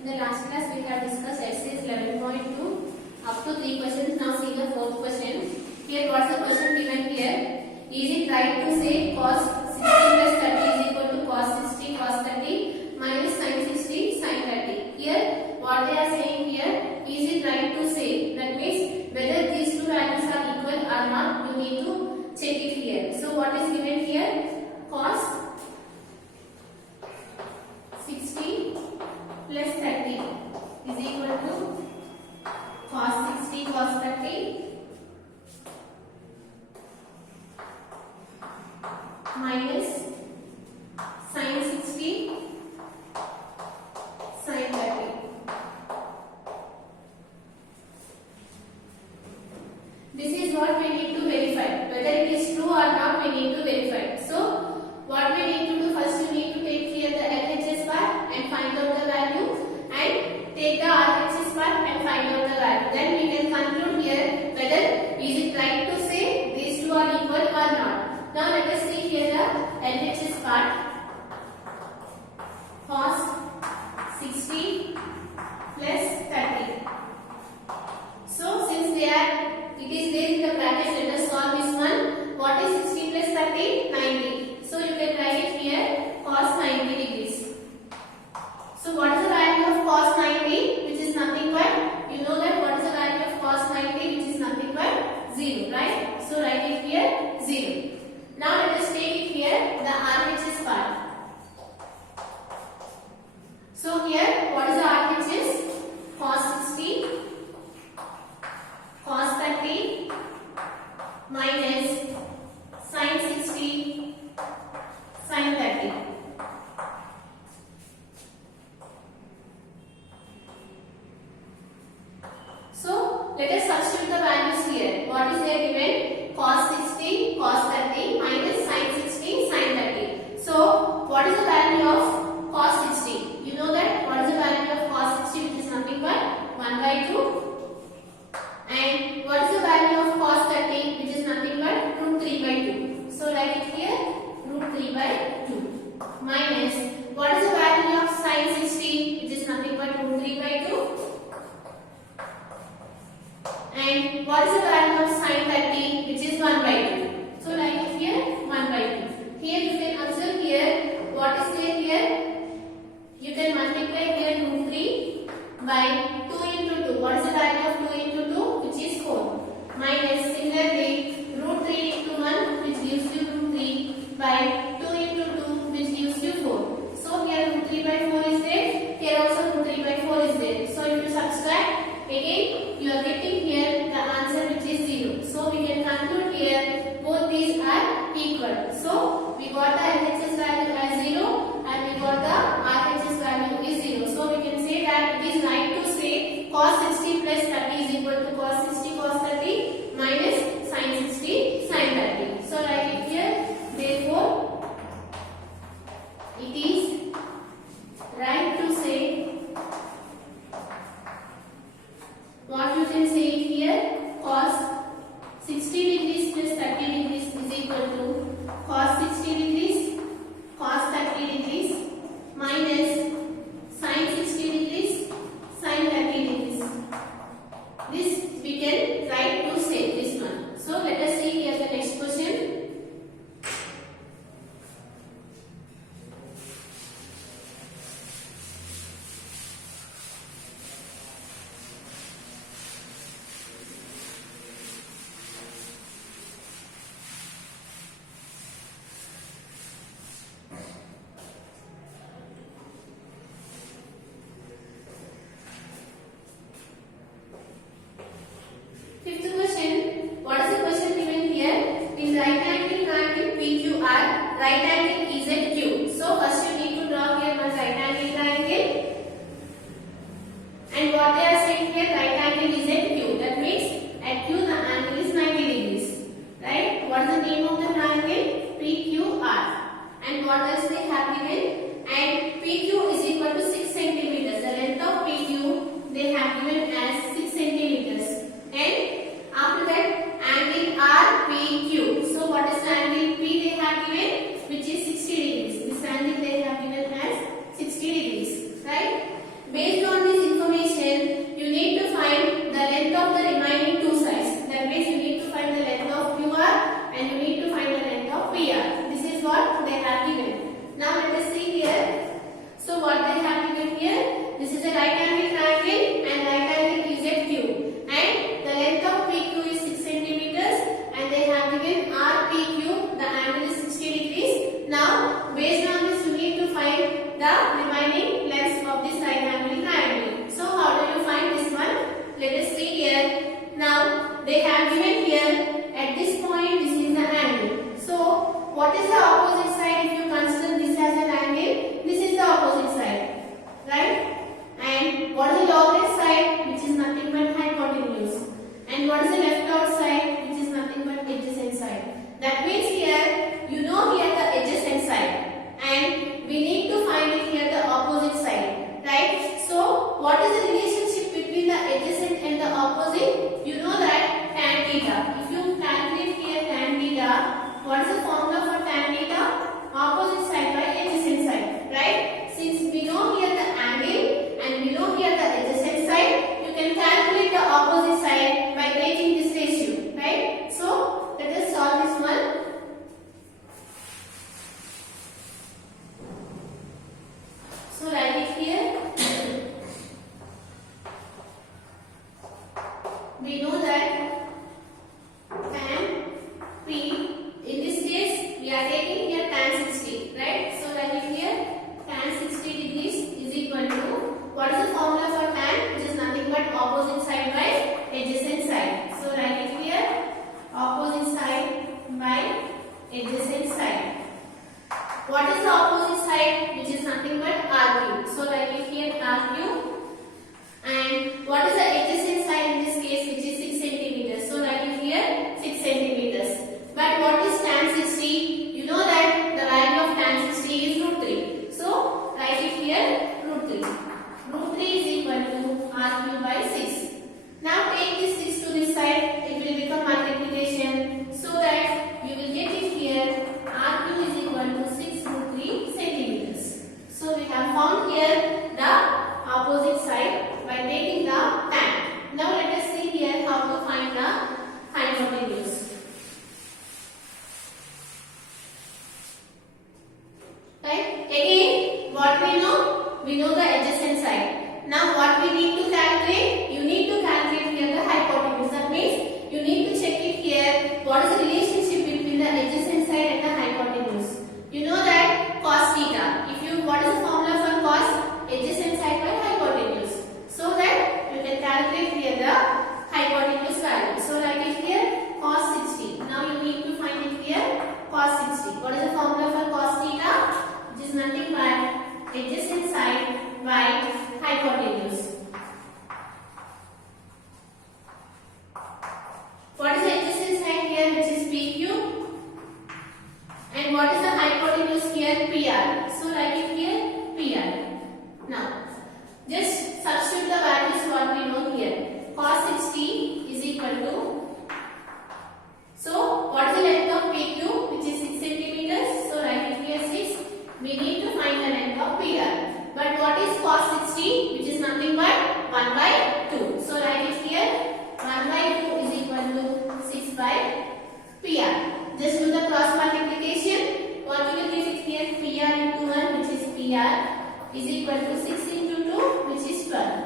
In the last class we have discussed exercise 11.2 up to 3 questions. Now see the fourth question. Here what's the question given here? Is it right to say cos 60 plus 30 is equal to cos 60 cos 30 minus sin 60 sin 30? Here what they are saying here, is it right to say? That means whether these two values are equal or not, you need to check it here. So what is given here? Cos 60 plus 30 is equal to cos 60 cos 30 minus sin 60 sin 30. This is what we need to verify. Whether it is true or not, we need to verify. So what we need to do, first you need to take here the LHS bar and find out the value, and take the RHS bar and find out the value. Then we can conclude here whether is it right to say these two are equal or not. Now let us see here the LHS part. Cos 60 plus 30. So since it is there in the bracket, let us solve this one. What is 60 plus 30? 90. So you can write it here cos 90 degrees. So what is the value of cos 90? Which is nothing but, you know that what is the value of cos 90? Which is nothing but 0, right? So write it here 0. Now let us take it here the RHS part. So here what is the RHS? Cos 60 cos 30 minus sin 60 sin 30. So let us substitute the values here. What is there given? Cos 60 cos 30 minus sin 60 sin 30. So what is the value of cos 60? You know that what is the value of cos 60, which is nothing but 1 by 2. And what is the value of cos 30, which is nothing but root 3 by 2. So write it here root 3 by 2 minus what is the value of sin 60, which is nothing but root 3 by 2. And what is the value of sin 30, which is 1 by 2. So write it here 1 by 2. Here you can observe here what is there here. You can multiply here root 3 by 2 into 2. What is the value of 2 into 2? Which is 4. Minus similarly root 3 into 1, which gives you root 3 by 2 into 2, which gives you 4. So here root 3 by 4 is there. Here also root 3 by 4 is there. So if you subtract, again you are getting here the answer, which is 0. So we can conclude here both these are equal. So we got the LHS value as 0 and we got the RHS value is 0. So we can say that it is right to say cos 60 plus 30 is equal to cos 60 cos 30 minus sin 60 sin 30. So write it here. Therefore, it is right to say what is the formula for tan? Which is nothing but opposite side by adjacent side. So write it here, opposite side by adjacent side. What is the opposite side? Which is nothing but r cube. So write it here, r cube. And what is the adjacent side in this case, which is 6 centimeters? So write it here, 6 centimeters. But what is tan 60? You know that the value of tan 60 is root 3. So write it here, root 3. Root 3 is equal to r cube by 6. Now take this 6 to this side, it will become multiplication. So that you will get it here, r cube is equal to 6 root 3 centimeters. So we have found here the opposite side by taking the tan. Now let us see here how to find the hypotenuse. Right? Again, what we know? We know the adjacent side. Now what we need to calculate? You need to calculate here the hypotenuse. That means you need to check it here. What is the relationship between the adjacent side and the hypotenuse? You know that cos theta. What is the formula for cos? Adjacent side by hypotenuse. So that you can calculate here the hypotenuse value. So write it here, cos 60. Now you need to find it here, cos 60. What is the formula for cos theta? Which is nothing but adjacent side by hypotenuse. What is the adjacent side here, which is PQ? And what is the hypotenuse here, PR? So write it here, PR. Now, just substitute the values what we know here. Cos 60 is equal to, so what is the length of PQ, which is 6 centimeters? So write it here 6. We need to find the length of PR. But what is cos 60, which is nothing but 1 by 2. So write it here, 1 by 2 is equal to 6 by PR. Just do the cross multiplication. What you will get it here, PR into 1, which is PR, is equal to 6 into 2, which is 12.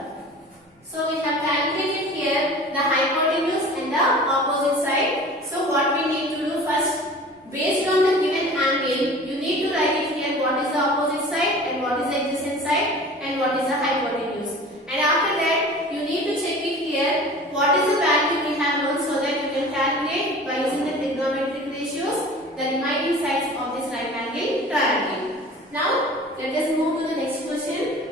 So we have calculated here the hypotenuse and the opposite side. So what we need to do first, based on the given angle, you need to write it here what is the opposite side and what is the adjacent side and what is the hypotenuse. And after that, you need to check it here what is the value we have known, so that you can calculate by using the trigonometric ratios the remaining sides of this right angle triangle. Now let us move to the next question.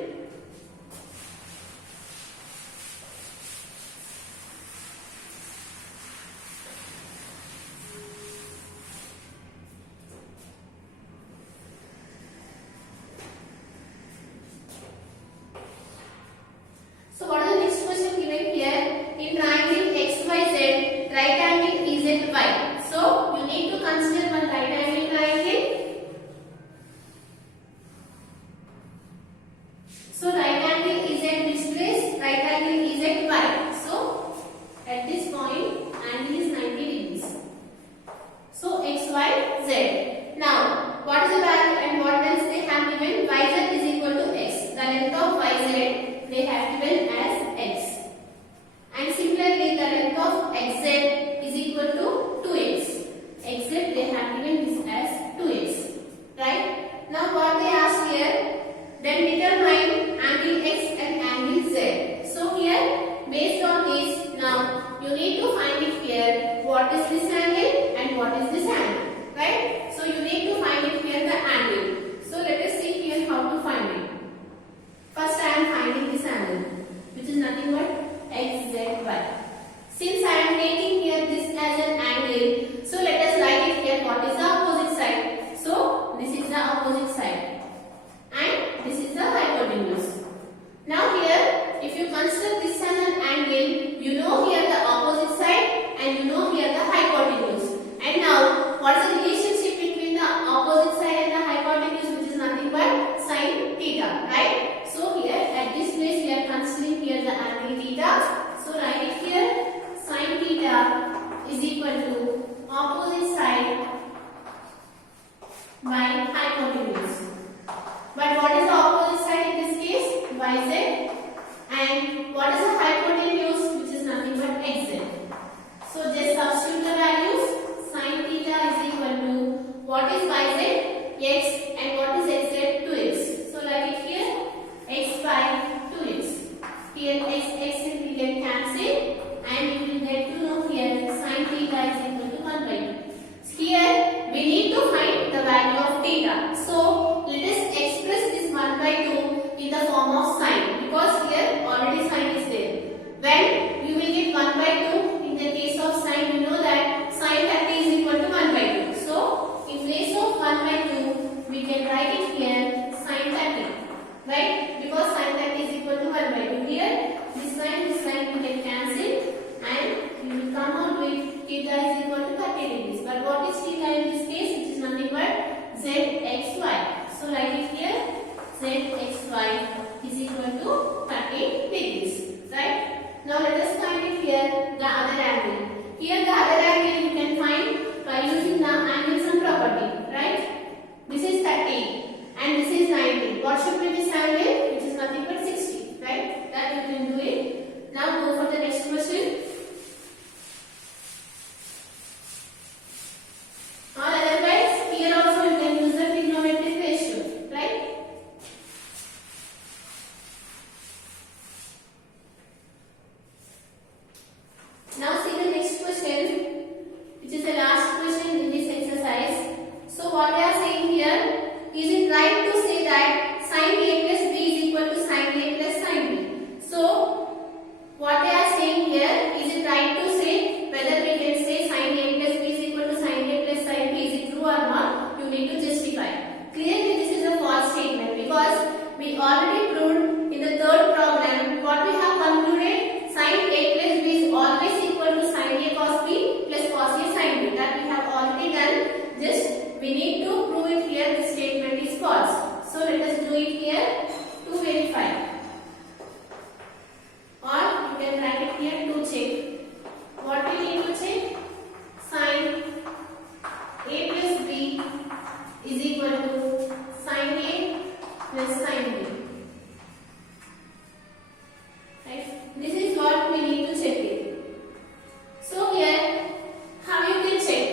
So what is the next question given here? In triangle XYZ, right angle EZY. So you need to consider one right angle triangle. So right angle is at which place? Right angle is at Y. So at this point, angle is 90 degrees. So XYZ. Now what is the value and what else they have given? YZ is equal to X. The length of YZ they have given as X. And similarly, the length of XZ is equal to 2X. XZ they have given this as 2X. Right? Now what they ask here, then determine angle X and angle Z. So here, based on this, now you need to find it here what is this angle and what is this angle. Right? So you need to find it here the angle. So let us see here how to find it. First I am finding this angle, which is nothing but XZY. Since I am taking here this as an angle, so let us write it here what is the opposite side. So this is the opposite side and this is the hypotenuse. Now here, if you consider this as an angle, you know here the opposite side and you know here the hypotenuse. And now, what is the relationship between the opposite side and the hypotenuse, which is nothing but sine theta, right? So here at this place we are considering here the angle theta. So write it here, sine theta is equal to opposite side by hypotenuse. But what is the opposite side in this case? YZ. And what is the hypotenuse, which is nothing but XZ. So just substitute the values. Sine theta is equal to what is YZ? X, and what is XZ? 2X. So write it here, X by 2X. Here x will get cancelled and you will get to know here sin theta is equal to 1 by 2. Here we need to find the value of theta. So let us express this 1 by 2 in the form of sine, because here already sine is there. When you will get 1 by 2 in the case of sine, you know that sin 30 is equal to 1 by 2. So in place of 1 by 2 we can write it here sin 30, right? Because sin 30 is equal to 1 by 2. Here this sign will get cancelled and you will come out with theta is equal to 30 degrees. But what is theta in this case? It is nothing but zxy. So write it here zxy is equal to 30 degrees, right? Now let us find it here the other angle. Here the other angle you can find by using the angle sum property, right? This is 30 and this is 90. What should be this angle? Which is nothing but 60, right? That you can do it. Now go for the next question. Or otherwise, here also you can use the trigonometric ratio, right? Now see the next question, which is the last question in this exercise. So what they are saying here, is it right to say that sin A plus B is equal to sin A plus sin B? So what they are saying here, is it right to say whether we can say sin A plus B is equal to sin A plus sin B? Is it true or not? You need to justify. Clearly this is a false statement, because we already proved in the third problem what we have concluded, sin A plus B is always equal to sin A cos B plus cos A sin B. That we have already done. Just we need to prove it here. This statement is false. So let us do it here to verify. Or you can write it here to check. What we need to check? Sin A plus B is equal to sin A plus sin B. Right? This is what we need to check it. So here, how you can check?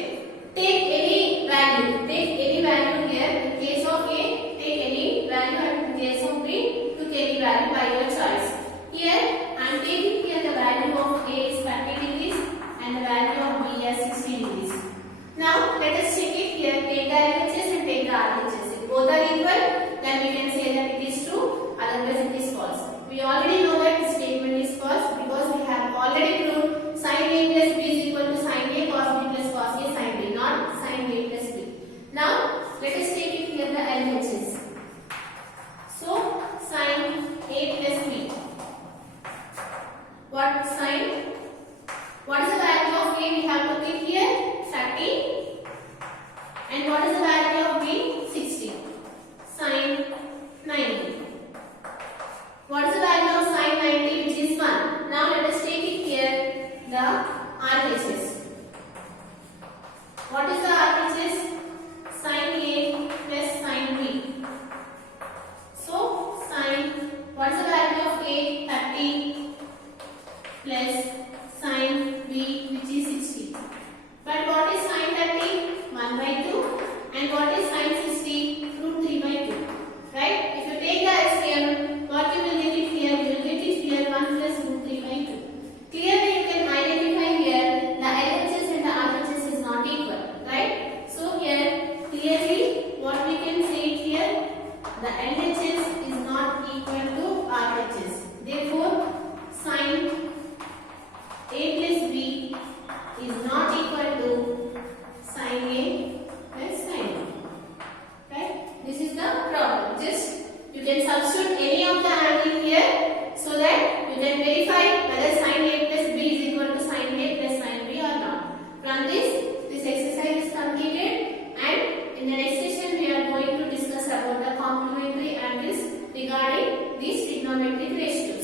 Take any value. Take any value here. In case of A, take any value, and in case of B, took any value by your choice. Here, I am taking here the value of A is 30 degrees and the value of B is 60 degrees. Now, let us check it here. Take the LHS and take the RHS. If both are equal, then we can say that it is true, otherwise it is false. We already know that this statement is false because we have already proved sin A plus B is equal to sin A cos B plus cos A sin B, not sin A plus B. Now, let us take it here the LHS. So, sin A plus B. What is the value of A? We have to take here 30. And what is the value of B? 60. Sin 90. What is the value of sin 90, which is 1? Now let us take it here the RHS. What is the RHS? Sin A plus sin B. So sin, what is the value of A? 30 plus sin B, which is 60. But what is sin 30? 1 by 2. And what is sin 60? Root 3 by 2. Right? If you take the SCM, what you will get it here? You will get it here 1 plus root 3 by 2. Clearly you can identify here the LHS and the RHS is not equal. Right? So here clearly what we can say it here, the LHS is not equal to RHS. Therefore sin A plus B is not equal to sin A plus sin B. Right? This is the problem. Just you can substitute any of the angle here so that you can verify whether sin A plus B is equal to sin A plus sin B or not. From this exercise is completed, and in the next session we are going to discuss about the complementary angles regarding these trigonometric ratios.